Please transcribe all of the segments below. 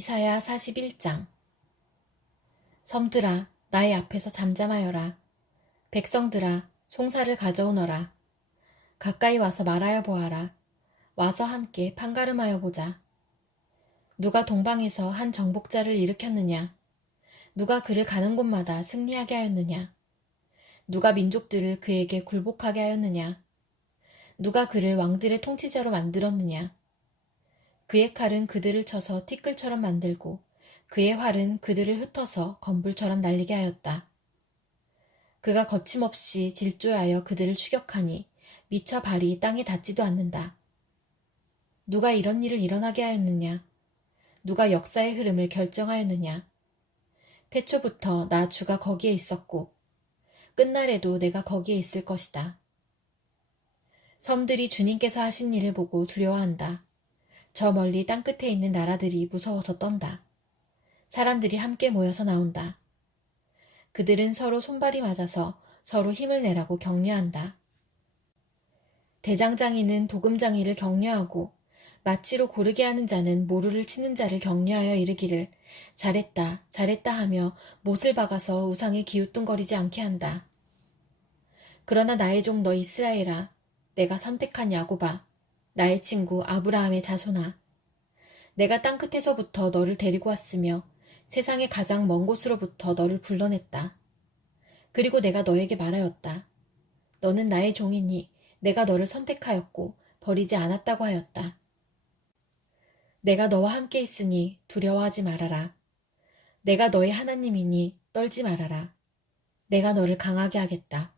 이사야 41장. 섬들아, 나의 앞에서 잠잠하여라. 백성들아, 송사를 가져오너라. 가까이 와서 말하여 보아라. 와서 함께 판가름하여 보자. 누가 동방에서 한 정복자를 일으켰느냐? 누가 그를 가는 곳마다 승리하게 하였느냐? 누가 민족들을 그에게 굴복하게 하였느냐? 누가 그를 왕들의 통치자로 만들었느냐? 그의 칼은 그들을 쳐서 티끌처럼 만들고 그의 활은 그들을 흩어서 건불처럼 날리게 하였다. 그가 거침없이 질주하여 그들을 추격하니 미쳐 발이 땅에 닿지도 않는다. 누가 이런 일을 일어나게 하였느냐? 누가 역사의 흐름을 결정하였느냐? 태초부터 나 주가 거기에 있었고 끝날에도 내가 거기에 있을 것이다. 섬들이 주님께서 하신 일을 보고 두려워한다. 저 멀리 땅끝에 있는 나라들이 무서워서 떤다. 사람들이 함께 모여서 나온다. 그들은 서로 손발이 맞아서 서로 힘을 내라고 격려한다. 대장장이는 도금장이를 격려하고 마치로 고르게 하는 자는 모루를 치는 자를 격려하여 이르기를 잘했다 잘했다 하며 못을 박아서 우상에 기웃뚱거리지 않게 한다. 그러나 나의 종 너 이스라엘아, 내가 선택한 야곱아, 나의 친구 아브라함의 자손아, 내가 땅끝에서부터 너를 데리고 왔으며 세상의 가장 먼 곳으로부터 너를 불러냈다. 그리고 내가 너에게 말하였다. 너는 나의 종이니 내가 너를 선택하였고 버리지 않았다고 하였다. 내가 너와 함께 있으니 두려워하지 말아라. 내가 너의 하나님이니 떨지 말아라. 내가 너를 강하게 하겠다.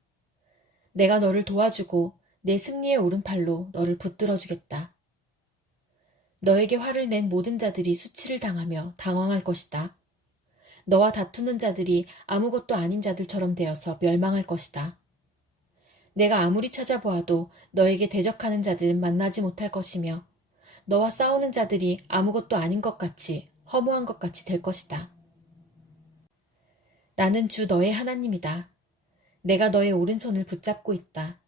내가 너를 도와주고 내 승리의 오른팔로 너를 붙들어주겠다. 너에게 화를 낸 모든 자들이 수치를 당하며 당황할 것이다. 너와 다투는 자들이 아무것도 아닌 자들처럼 되어서 멸망할 것이다. 내가 아무리 찾아보아도 너에게 대적하는 자들은 만나지 못할 것이며 너와 싸우는 자들이 아무것도 아닌 것 같이 허무한 것 같이 될 것이다. 나는 주 너의 하나님이다. 내가 너의 오른손을 붙잡고 있다.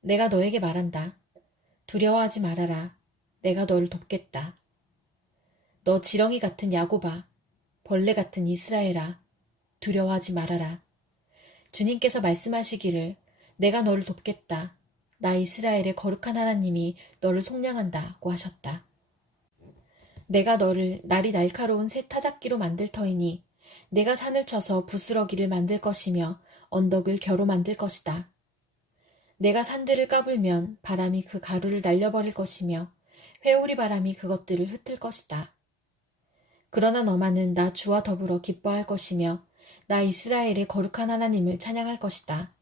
내가 너에게 말한다. 두려워하지 말아라. 내가 너를 돕겠다. 너 지렁이 같은 야곱아, 벌레 같은 이스라엘아, 두려워하지 말아라. 주님께서 말씀하시기를 내가 너를 돕겠다. 나 이스라엘의 거룩한 하나님이 너를 속량한다고 하셨다. 내가 너를 날이 날카로운 새 타작기로 만들 터이니 내가 산을 쳐서 부스러기를 만들 것이며 언덕을 겨로 만들 것이다. 내가 산들을 까불면 바람이 그 가루를 날려버릴 것이며 회오리 바람이 그것들을 흩을 것이다. 그러나 너만은 나 주와 더불어 기뻐할 것이며 나 이스라엘의 거룩한 하나님을 찬양할 것이다.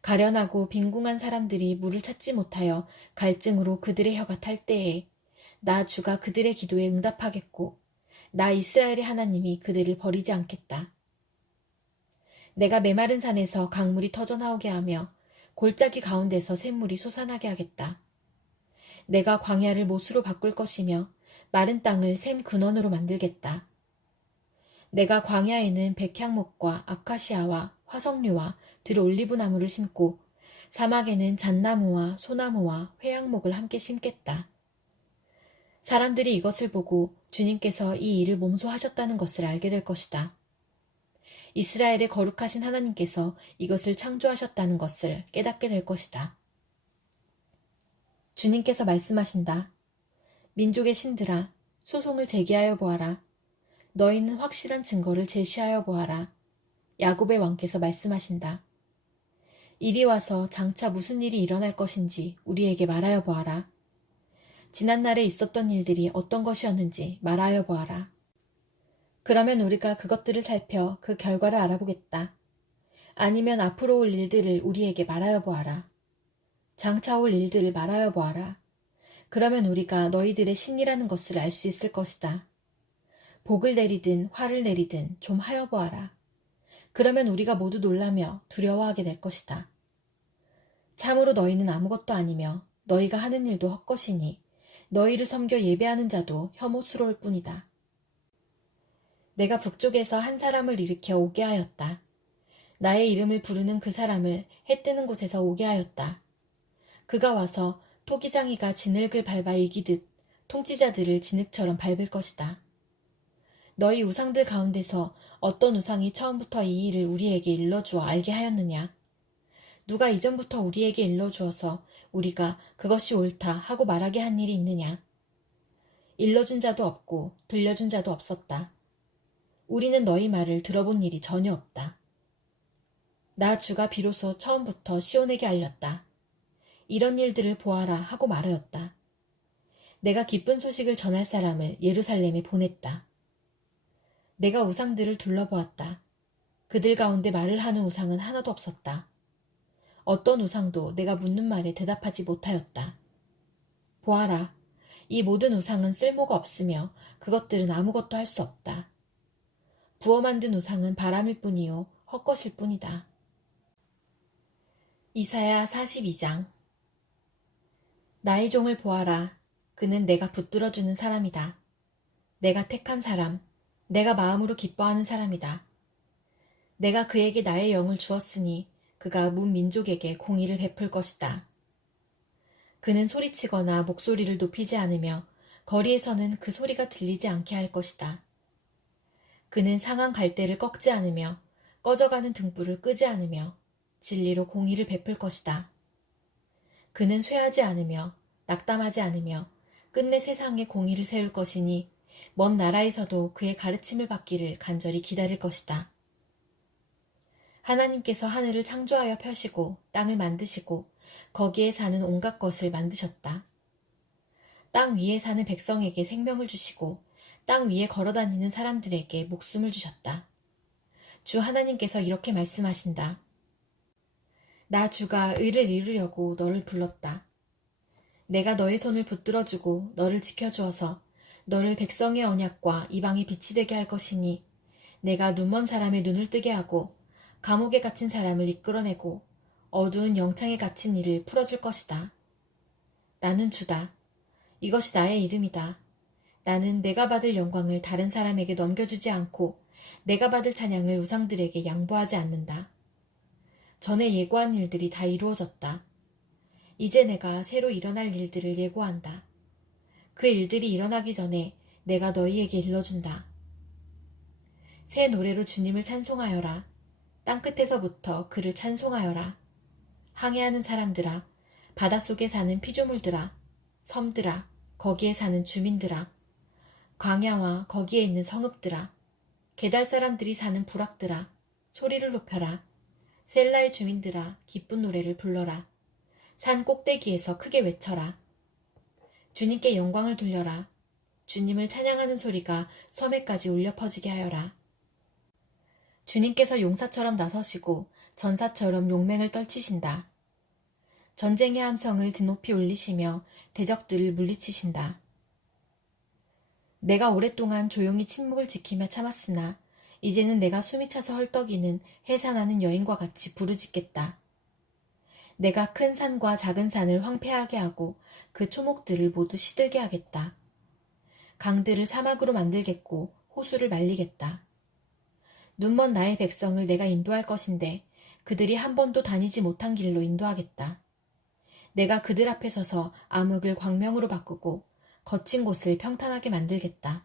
가련하고 빈궁한 사람들이 물을 찾지 못하여 갈증으로 그들의 혀가 탈 때에 나 주가 그들의 기도에 응답하겠고 나 이스라엘의 하나님이 그들을 버리지 않겠다. 내가 메마른 산에서 강물이 터져나오게 하며 골짜기 가운데서 샘물이 솟아나게 하겠다. 내가 광야를 못으로 바꿀 것이며 마른 땅을 샘 근원으로 만들겠다. 내가 광야에는 백향목과 아카시아와 화석류와 들올리브나무를 심고 사막에는 잣나무와 소나무와 회양목을 함께 심겠다. 사람들이 이것을 보고 주님께서 이 일을 몸소 하셨다는 것을 알게 될 것이다. 이스라엘의 거룩하신 하나님께서 이것을 창조하셨다는 것을 깨닫게 될 것이다. 주님께서 말씀하신다. 민족의 신들아, 소송을 제기하여 보아라. 너희는 확실한 증거를 제시하여 보아라. 야곱의 왕께서 말씀하신다. 이리 와서 장차 무슨 일이 일어날 것인지 우리에게 말하여 보아라. 지난날에 있었던 일들이 어떤 것이었는지 말하여 보아라. 그러면 우리가 그것들을 살펴 그 결과를 알아보겠다. 아니면 앞으로 올 일들을 우리에게 말하여 보아라. 장차 올 일들을 말하여 보아라. 그러면 우리가 너희들의 신이라는 것을 알 수 있을 것이다. 복을 내리든 화를 내리든 좀 하여 보아라. 그러면 우리가 모두 놀라며 두려워하게 될 것이다. 참으로 너희는 아무것도 아니며 너희가 하는 일도 헛것이니 너희를 섬겨 예배하는 자도 혐오스러울 뿐이다. 내가 북쪽에서 한 사람을 일으켜 오게 하였다. 나의 이름을 부르는 그 사람을 해 뜨는 곳에서 오게 하였다. 그가 와서 토기장이가 진흙을 밟아 이기듯 통치자들을 진흙처럼 밟을 것이다. 너희 우상들 가운데서 어떤 우상이 처음부터 이 일을 우리에게 일러주어 알게 하였느냐? 누가 이전부터 우리에게 일러주어서 우리가 그것이 옳다 하고 말하게 한 일이 있느냐? 일러준 자도 없고 들려준 자도 없었다. 우리는 너희 말을 들어본 일이 전혀 없다. 나 주가 비로소 처음부터 시온에게 알렸다. 이런 일들을 보아라 하고 말하였다. 내가 기쁜 소식을 전할 사람을 예루살렘에 보냈다. 내가 우상들을 둘러보았다. 그들 가운데 말을 하는 우상은 하나도 없었다. 어떤 우상도 내가 묻는 말에 대답하지 못하였다. 보아라, 이 모든 우상은 쓸모가 없으며 그것들은 아무것도 할 수 없다. 부어 만든 우상은 바람일 뿐이요 헛것일 뿐이다. 이사야 42장. 나의 종을 보아라. 그는 내가 붙들어주는 사람이다. 내가 택한 사람, 내가 마음으로 기뻐하는 사람이다. 내가 그에게 나의 영을 주었으니 그가 문 민족에게 공의를 베풀 것이다. 그는 소리치거나 목소리를 높이지 않으며 거리에서는 그 소리가 들리지 않게 할 것이다. 그는 상한 갈대를 꺾지 않으며 꺼져가는 등불을 끄지 않으며 진리로 공의를 베풀 것이다. 그는 쇠하지 않으며 낙담하지 않으며 끝내 세상에 공의를 세울 것이니 먼 나라에서도 그의 가르침을 받기를 간절히 기다릴 것이다. 하나님께서 하늘을 창조하여 펴시고 땅을 만드시고 거기에 사는 온갖 것을 만드셨다. 땅 위에 사는 백성에게 생명을 주시고 땅 위에 걸어다니는 사람들에게 목숨을 주셨다. 주 하나님께서 이렇게 말씀하신다. 나 주가 의를 이루려고 너를 불렀다. 내가 너의 손을 붙들어주고 너를 지켜주어서 너를 백성의 언약과 이방의 빛이 되게 할 것이니 내가 눈먼 사람의 눈을 뜨게 하고 감옥에 갇힌 사람을 이끌어내고 어두운 영창에 갇힌 이를 풀어줄 것이다. 나는 주다. 이것이 나의 이름이다. 나는 내가 받을 영광을 다른 사람에게 넘겨주지 않고 내가 받을 찬양을 우상들에게 양보하지 않는다. 전에 예고한 일들이 다 이루어졌다. 이제 내가 새로 일어날 일들을 예고한다. 그 일들이 일어나기 전에 내가 너희에게 일러준다. 새 노래로 주님을 찬송하여라. 땅끝에서부터 그를 찬송하여라. 항해하는 사람들아, 바닷속에 사는 피조물들아, 섬들아, 거기에 사는 주민들아, 광야와 거기에 있는 성읍들아, 게달 사람들이 사는 부락들아, 소리를 높여라. 셀라의 주민들아, 기쁜 노래를 불러라. 산 꼭대기에서 크게 외쳐라. 주님께 영광을 돌려라. 주님을 찬양하는 소리가 섬에까지 울려 퍼지게 하여라. 주님께서 용사처럼 나서시고 전사처럼 용맹을 떨치신다. 전쟁의 함성을 드높이 울리시며 대적들을 물리치신다. 내가 오랫동안 조용히 침묵을 지키며 참았으나 이제는 내가 숨이 차서 헐떡이는 해산하는 여인과 같이 부르짖겠다. 내가 큰 산과 작은 산을 황폐하게 하고 그 초목들을 모두 시들게 하겠다. 강들을 사막으로 만들겠고 호수를 말리겠다. 눈먼 나의 백성을 내가 인도할 것인데 그들이 한 번도 다니지 못한 길로 인도하겠다. 내가 그들 앞에 서서 암흑을 광명으로 바꾸고 거친 곳을 평탄하게 만들겠다.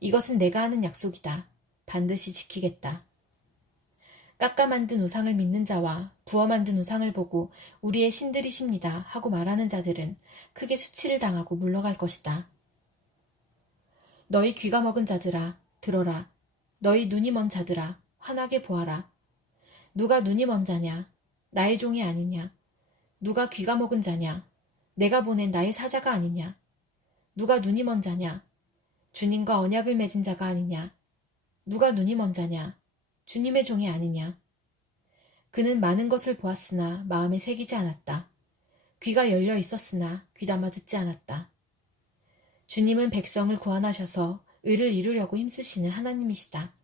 이것은 내가 하는 약속이다. 반드시 지키겠다. 깎아 만든 우상을 믿는 자와 부어 만든 우상을 보고 우리의 신들이십니다 하고 말하는 자들은 크게 수치를 당하고 물러갈 것이다. 너희 귀가 먹은 자들아, 들어라. 너희 눈이 먼 자들아, 환하게 보아라. 누가 눈이 먼 자냐? 나의 종이 아니냐? 누가 귀가 먹은 자냐? 내가 보낸 나의 사자가 아니냐? 누가 눈이 먼 자냐? 주님과 언약을 맺은 자가 아니냐? 누가 눈이 먼 자냐? 주님의 종이 아니냐? 그는 많은 것을 보았으나 마음에 새기지 않았다. 귀가 열려 있었으나 귀담아 듣지 않았다. 주님은 백성을 구원하셔서 의를 이루려고 힘쓰시는 하나님이시다.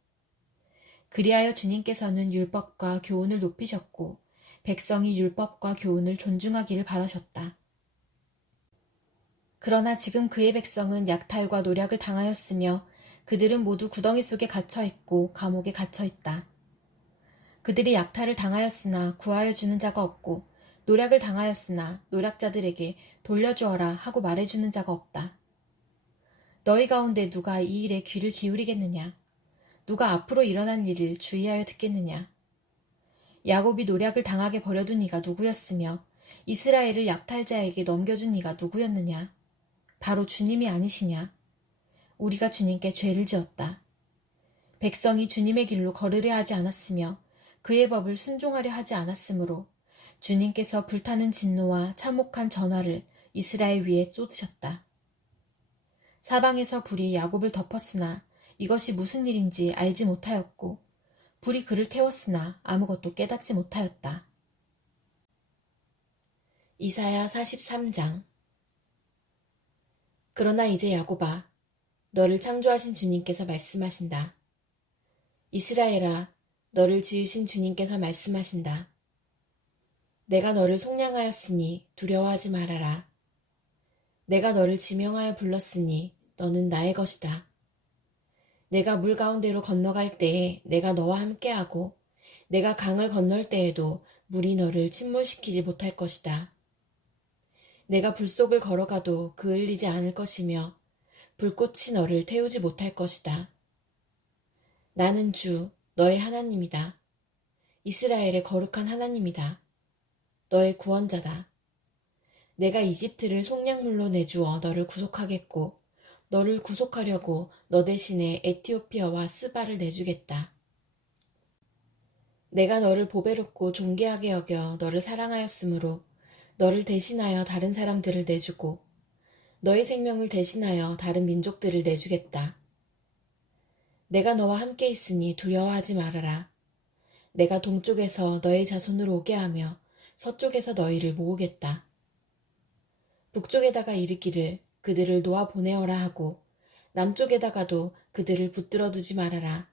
그리하여 주님께서는 율법과 교훈을 높이셨고 백성이 율법과 교훈을 존중하기를 바라셨다. 그러나 지금 그의 백성은 약탈과 노략을 당하였으며 그들은 모두 구덩이 속에 갇혀있고 감옥에 갇혀있다. 그들이 약탈을 당하였으나 구하여 주는 자가 없고 노략을 당하였으나 노략자들에게 돌려주어라 하고 말해주는 자가 없다. 너희 가운데 누가 이 일에 귀를 기울이겠느냐? 누가 앞으로 일어날 일을 주의하여 듣겠느냐? 야곱이 노략을 당하게 버려둔 이가 누구였으며 이스라엘을 약탈자에게 넘겨준 이가 누구였느냐? 바로 주님이 아니시냐? 우리가 주님께 죄를 지었다. 백성이 주님의 길로 걸으려 하지 않았으며 그의 법을 순종하려 하지 않았으므로 주님께서 불타는 진노와 참혹한 전화를 이스라엘 위에 쏟으셨다. 사방에서 불이 야곱을 덮었으나 이것이 무슨 일인지 알지 못하였고 불이 그를 태웠으나 아무것도 깨닫지 못하였다. 이사야 43장. 그러나 이제 야곱아, 너를 창조하신 주님께서 말씀하신다. 이스라엘아, 너를 지으신 주님께서 말씀하신다. 내가 너를 속량하였으니 두려워하지 말아라. 내가 너를 지명하여 불렀으니 너는 나의 것이다. 내가 물 가운데로 건너갈 때에 내가 너와 함께하고 내가 강을 건널 때에도 물이 너를 침몰시키지 못할 것이다. 내가 불 속을 걸어가도 그을리지 않을 것이며 불꽃이 너를 태우지 못할 것이다. 나는 주, 너의 하나님이다. 이스라엘의 거룩한 하나님이다. 너의 구원자다. 내가 이집트를 속량물로 내주어 너를 구속하겠고 너를 구속하려고 너 대신에 에티오피아와 스바를 내주겠다. 내가 너를 보배롭고 존귀하게 여겨 너를 사랑하였으므로 너를 대신하여 다른 사람들을 내주고 너의 생명을 대신하여 다른 민족들을 내주겠다. 내가 너와 함께 있으니 두려워하지 말아라. 내가 동쪽에서 너의 자손을 오게 하며 서쪽에서 너희를 모으겠다. 북쪽에다가 이르기를 그들을 놓아 보내어라 하고 남쪽에다가도 그들을 붙들어 두지 말아라.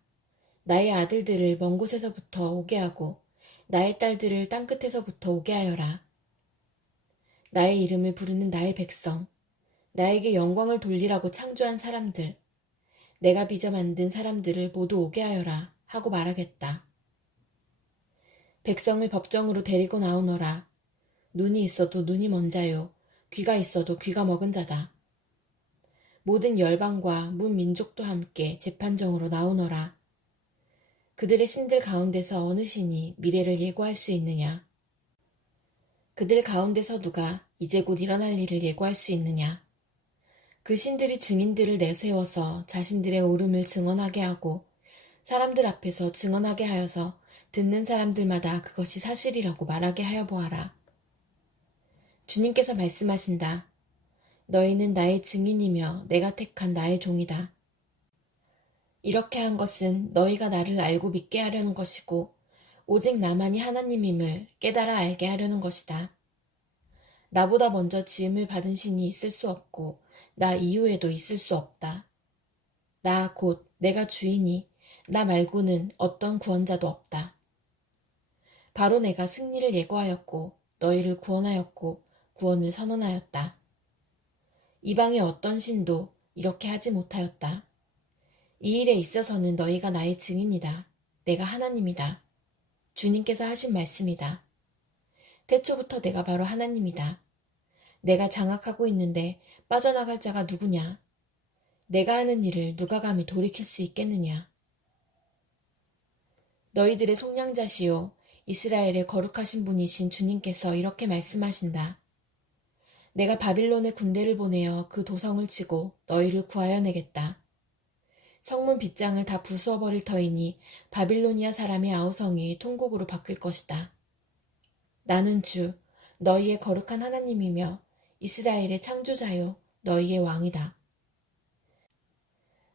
나의 아들들을 먼 곳에서부터 오게 하고 나의 딸들을 땅끝에서부터 오게 하여라. 나의 이름을 부르는 나의 백성, 나에게 영광을 돌리라고 창조한 사람들, 내가 빚어 만든 사람들을 모두 오게 하여라 하고 말하겠다. 백성을 법정으로 데리고 나오너라. 눈이 있어도 눈이 먼 자요, 귀가 있어도 귀가 먹은 자다. 모든 열방과 문민족도 함께 재판정으로 나오너라. 그들의 신들 가운데서 어느 신이 미래를 예고할 수 있느냐? 그들 가운데서 누가 이제 곧 일어날 일을 예고할 수 있느냐? 그 신들이 증인들을 내세워서 자신들의 옳음을 증언하게 하고 사람들 앞에서 증언하게 하여서 듣는 사람들마다 그것이 사실이라고 말하게 하여 보아라. 주님께서 말씀하신다. 너희는 나의 증인이며 내가 택한 나의 종이다. 이렇게 한 것은 너희가 나를 알고 믿게 하려는 것이고 오직 나만이 하나님임을 깨달아 알게 하려는 것이다. 나보다 먼저 지음을 받은 신이 있을 수 없고 나 이후에도 있을 수 없다. 나 곧 내가 주이니 나 말고는 어떤 구원자도 없다. 바로 내가 승리를 예고하였고 너희를 구원하였고 구원을 선언하였다. 이방의 어떤 신도 이렇게 하지 못하였다. 이 일에 있어서는 너희가 나의 증인이다. 내가 하나님이다. 주님께서 하신 말씀이다. 태초부터 내가 바로 하나님이다. 내가 장악하고 있는데 빠져나갈 자가 누구냐? 내가 하는 일을 누가 감히 돌이킬 수 있겠느냐? 너희들의 속량자시요 이스라엘의 거룩하신 분이신 주님께서 이렇게 말씀하신다. 내가 바빌론의 군대를 보내어 그 도성을 치고 너희를 구하여 내겠다. 성문 빗장을 다 부수어버릴 터이니 바빌로니아 사람의 아우성이 통곡으로 바뀔 것이다. 나는 주, 너희의 거룩한 하나님이며 이스라엘의 창조자요, 너희의 왕이다.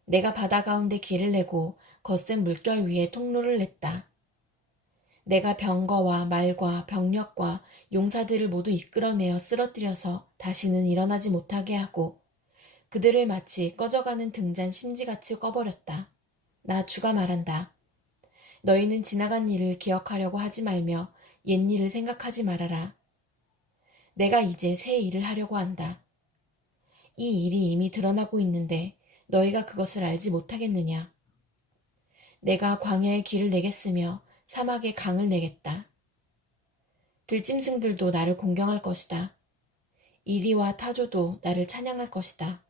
내가 바다 가운데 길을 내고 거센 물결 위에 통로를 냈다. 내가 병거와 말과 병력과 용사들을 모두 이끌어내어 쓰러뜨려서 다시는 일어나지 못하게 하고 그들을 마치 꺼져가는 등잔 심지같이 꺼버렸다. 나 주가 말한다. 너희는 지나간 일을 기억하려고 하지 말며 옛일을 생각하지 말아라. 내가 이제 새 일을 하려고 한다. 이 일이 이미 드러나고 있는데 너희가 그것을 알지 못하겠느냐? 내가 광야에 길을 내겠으며 사막에 강을 내겠다. 들짐승들도 나를 공경할 것이다. 이리와 타조도 나를 찬양할 것이다.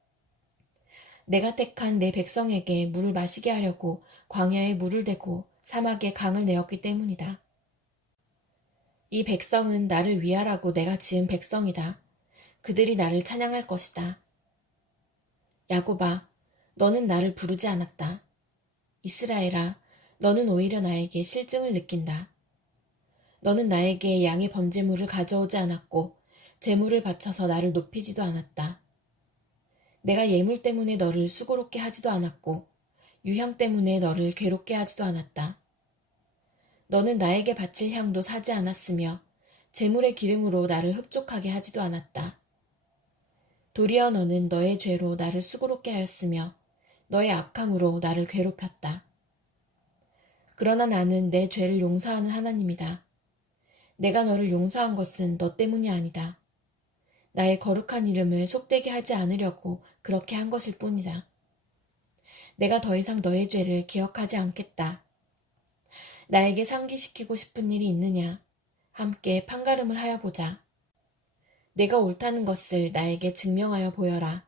내가 택한 내 백성에게 물을 마시게 하려고 광야에 물을 대고 사막에 강을 내었기 때문이다. 이 백성은 나를 위하라고 내가 지은 백성이다. 그들이 나를 찬양할 것이다. 야곱아, 너는 나를 부르지 않았다. 이스라엘아, 너는 오히려 나에게 실증을 느낀다. 너는 나에게 양의 번제물을 가져오지 않았고 제물을 바쳐서 나를 높이지도 않았다. 내가 예물 때문에 너를 수고롭게 하지도 않았고 유향 때문에 너를 괴롭게 하지도 않았다. 너는 나에게 바칠 향도 사지 않았으며 제물의 기름으로 나를 흡족하게 하지도 않았다. 도리어 너는 너의 죄로 나를 수고롭게 하였으며 너의 악함으로 나를 괴롭혔다. 그러나 나는 내 죄를 용서하는 하나님이다. 내가 너를 용서한 것은 너 때문이 아니다. 나의 거룩한 이름을 속되게 하지 않으려고 그렇게 한 것일 뿐이다. 내가 더 이상 너의 죄를 기억하지 않겠다. 나에게 상기시키고 싶은 일이 있느냐? 함께 판가름을 하여 보자. 내가 옳다는 것을 나에게 증명하여 보여라.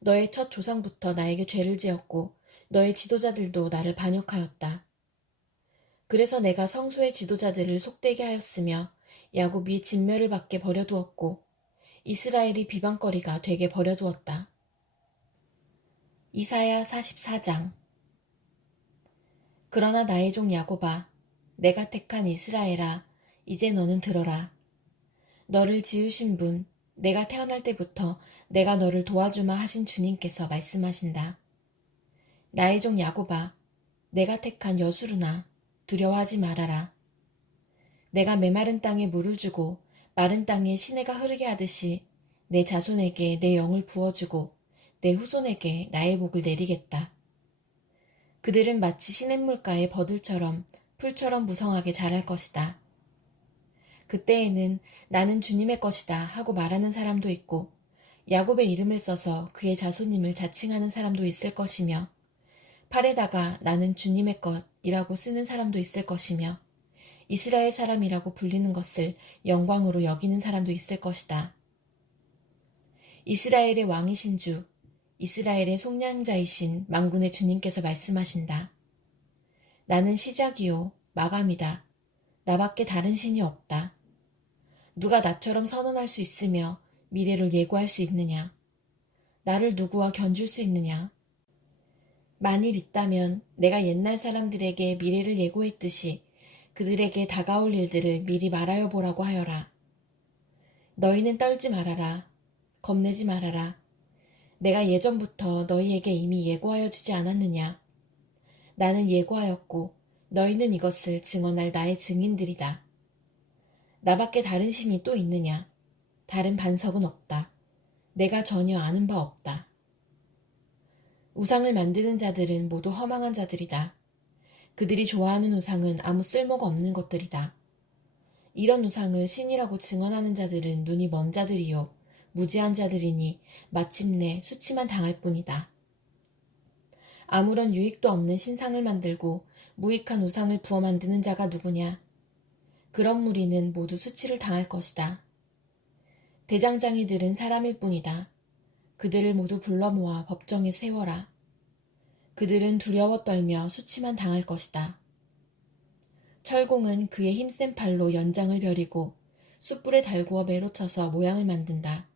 너의 첫 조상부터 나에게 죄를 지었고 너의 지도자들도 나를 반역하였다. 그래서 내가 성소의 지도자들을 속되게 하였으며 야곱이 진멸을 받게 버려두었고 이스라엘이 비방거리가 되게 버려두었다. 이사야 44장. 그러나 나의 종 야곱아, 내가 택한 이스라엘아, 이제 너는 들어라. 너를 지으신 분, 내가 태어날 때부터 내가 너를 도와주마 하신 주님께서 말씀하신다. 나의 종 야곱아, 내가 택한 여수르나, 두려워하지 말아라. 내가 메마른 땅에 물을 주고 마른 땅에 시내가 흐르게 하듯이 내 자손에게 내 영을 부어주고 내 후손에게 나의 복을 내리겠다. 그들은 마치 시냇물가의 버들처럼 풀처럼 무성하게 자랄 것이다. 그때에는 나는 주님의 것이다 하고 말하는 사람도 있고 야곱의 이름을 써서 그의 자손임을 자칭하는 사람도 있을 것이며 팔에다가 나는 주님의 것이라고 쓰는 사람도 있을 것이며 이스라엘 사람이라고 불리는 것을 영광으로 여기는 사람도 있을 것이다. 이스라엘의 왕이신 주, 이스라엘의 속량자이신 만군의 주님께서 말씀하신다. 나는 시작이요 마감이다. 나밖에 다른 신이 없다. 누가 나처럼 선언할 수 있으며 미래를 예고할 수 있느냐? 나를 누구와 견줄 수 있느냐? 만일 있다면 내가 옛날 사람들에게 미래를 예고했듯이 그들에게 다가올 일들을 미리 말하여 보라고 하여라. 너희는 떨지 말아라. 겁내지 말아라. 내가 예전부터 너희에게 이미 예고하여 주지 않았느냐? 나는 예고하였고 너희는 이것을 증언할 나의 증인들이다. 나밖에 다른 신이 또 있느냐? 다른 반석은 없다. 내가 전혀 아는 바 없다. 우상을 만드는 자들은 모두 허망한 자들이다. 그들이 좋아하는 우상은 아무 쓸모가 없는 것들이다. 이런 우상을 신이라고 증언하는 자들은 눈이 먼 자들이요 무지한 자들이니 마침내 수치만 당할 뿐이다. 아무런 유익도 없는 신상을 만들고 무익한 우상을 부어 만드는 자가 누구냐? 그런 무리는 모두 수치를 당할 것이다. 대장장이들은 사람일 뿐이다. 그들을 모두 불러 모아 법정에 세워라. 그들은 두려워 떨며 수치만 당할 것이다. 철공은 그의 힘센 팔로 연장을 벼리고 숯불에 달구어 매로 쳐서 모양을 만든다.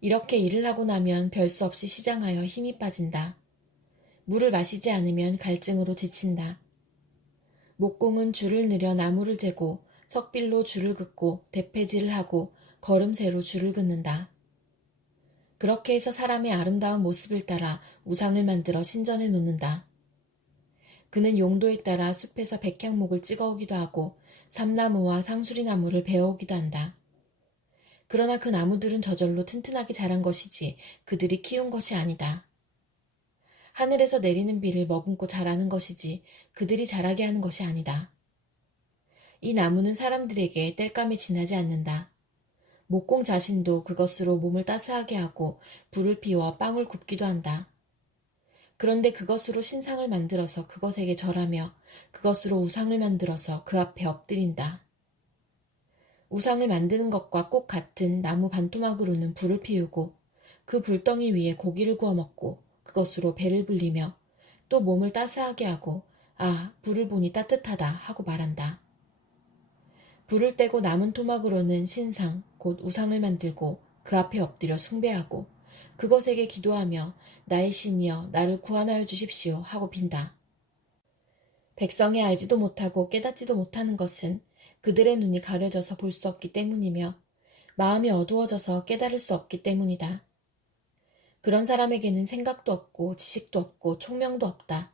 이렇게 일을 하고 나면 별 수 없이 시장하여 힘이 빠진다. 물을 마시지 않으면 갈증으로 지친다. 목공은 줄을 늘여 나무를 재고 석빌로 줄을 긋고 대패질을 하고 걸음새로 줄을 긋는다. 그렇게 해서 사람의 아름다운 모습을 따라 우상을 만들어 신전에 놓는다. 그는 용도에 따라 숲에서 백향목을 찍어오기도 하고 삼나무와 상수리나무를 베어오기도 한다. 그러나 그 나무들은 저절로 튼튼하게 자란 것이지 그들이 키운 것이 아니다. 하늘에서 내리는 비를 머금고 자라는 것이지 그들이 자라게 하는 것이 아니다. 이 나무는 사람들에게 땔감이 지나지 않는다. 목공 자신도 그것으로 몸을 따스하게 하고 불을 피워 빵을 굽기도 한다. 그런데 그것으로 신상을 만들어서 그것에게 절하며 그것으로 우상을 만들어서 그 앞에 엎드린다. 우상을 만드는 것과 꼭 같은 나무 반토막으로는 불을 피우고 그 불덩이 위에 고기를 구워 먹고 그것으로 배를 불리며 또 몸을 따스하게 하고 아, 불을 보니 따뜻하다 하고 말한다. 불을 떼고 남은 토막으로는 신상, 곧 우상을 만들고 그 앞에 엎드려 숭배하고 그것에게 기도하며 나의 신이여 나를 구원하여 주십시오 하고 빈다. 백성이 알지도 못하고 깨닫지도 못하는 것은 그들의 눈이 가려져서 볼 수 없기 때문이며 마음이 어두워져서 깨달을 수 없기 때문이다. 그런 사람에게는 생각도 없고 지식도 없고 총명도 없다.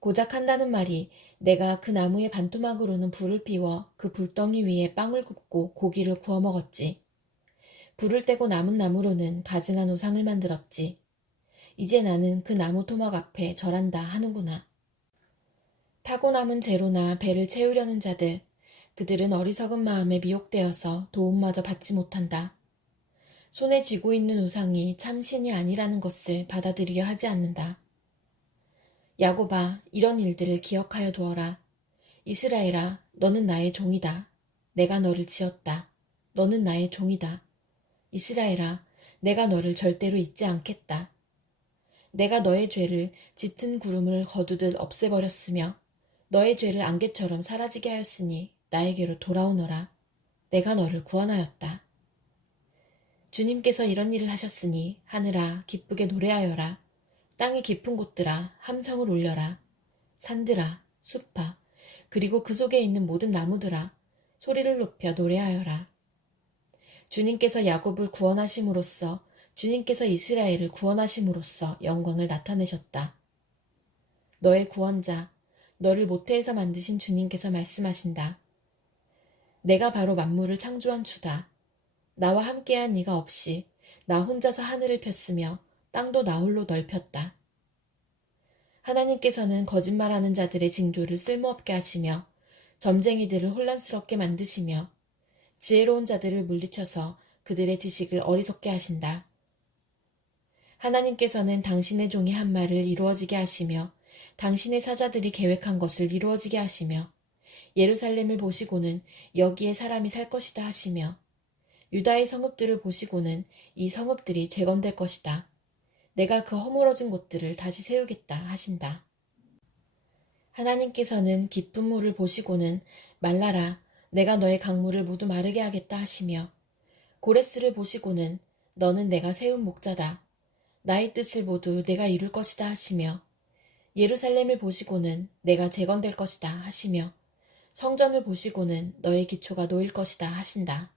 고작 한다는 말이 내가 그 나무의 반토막으로는 불을 피워 그 불덩이 위에 빵을 굽고 고기를 구워 먹었지. 불을 떼고 남은 나무로는 가증한 우상을 만들었지. 이제 나는 그 나무 토막 앞에 절한다 하는구나. 타고 남은 재로나 배를 채우려는 자들, 그들은 어리석은 마음에 미혹되어서 도움마저 받지 못한다. 손에 쥐고 있는 우상이 참 신이 아니라는 것을 받아들이려 하지 않는다. 야곱아, 이런 일들을 기억하여 두어라. 이스라엘아, 너는 나의 종이다. 내가 너를 지었다. 너는 나의 종이다. 이스라엘아, 내가 너를 절대로 잊지 않겠다. 내가 너의 죄를 짙은 구름을 거두듯 없애버렸으며 너의 죄를 안개처럼 사라지게 하였으니 나에게로 돌아오너라. 내가 너를 구원하였다. 주님께서 이런 일을 하셨으니 하늘아 기쁘게 노래하여라. 땅의 깊은 곳들아 함성을 올려라. 산들아 숲아 그리고 그 속에 있는 모든 나무들아 소리를 높여 노래하여라. 주님께서 야곱을 구원하심으로써 주님께서 이스라엘을 구원하심으로써 영광을 나타내셨다. 너의 구원자, 너를 모태에서 만드신 주님께서 말씀하신다. 내가 바로 만물을 창조한 주다. 나와 함께한 네가 없이 나 혼자서 하늘을 폈으며 땅도 나 홀로 넓혔다. 하나님께서는 거짓말하는 자들의 징조를 쓸모없게 하시며 점쟁이들을 혼란스럽게 만드시며 지혜로운 자들을 물리쳐서 그들의 지식을 어리석게 하신다. 하나님께서는 당신의 종의 한 말을 이루어지게 하시며 당신의 사자들이 계획한 것을 이루어지게 하시며 예루살렘을 보시고는 여기에 사람이 살 것이다 하시며 유다의 성읍들을 보시고는 이 성읍들이 재건될 것이다. 내가 그 허물어진 곳들을 다시 세우겠다 하신다. 하나님께서는 깊은 물을 보시고는 말라라 내가 너의 강물을 모두 마르게 하겠다 하시며 고레스를 보시고는 너는 내가 세운 목자다. 나의 뜻을 모두 내가 이룰 것이다 하시며 예루살렘을 보시고는 내가 재건될 것이다 하시며 성전을 보시고는 너의 기초가 놓일 것이다 하신다.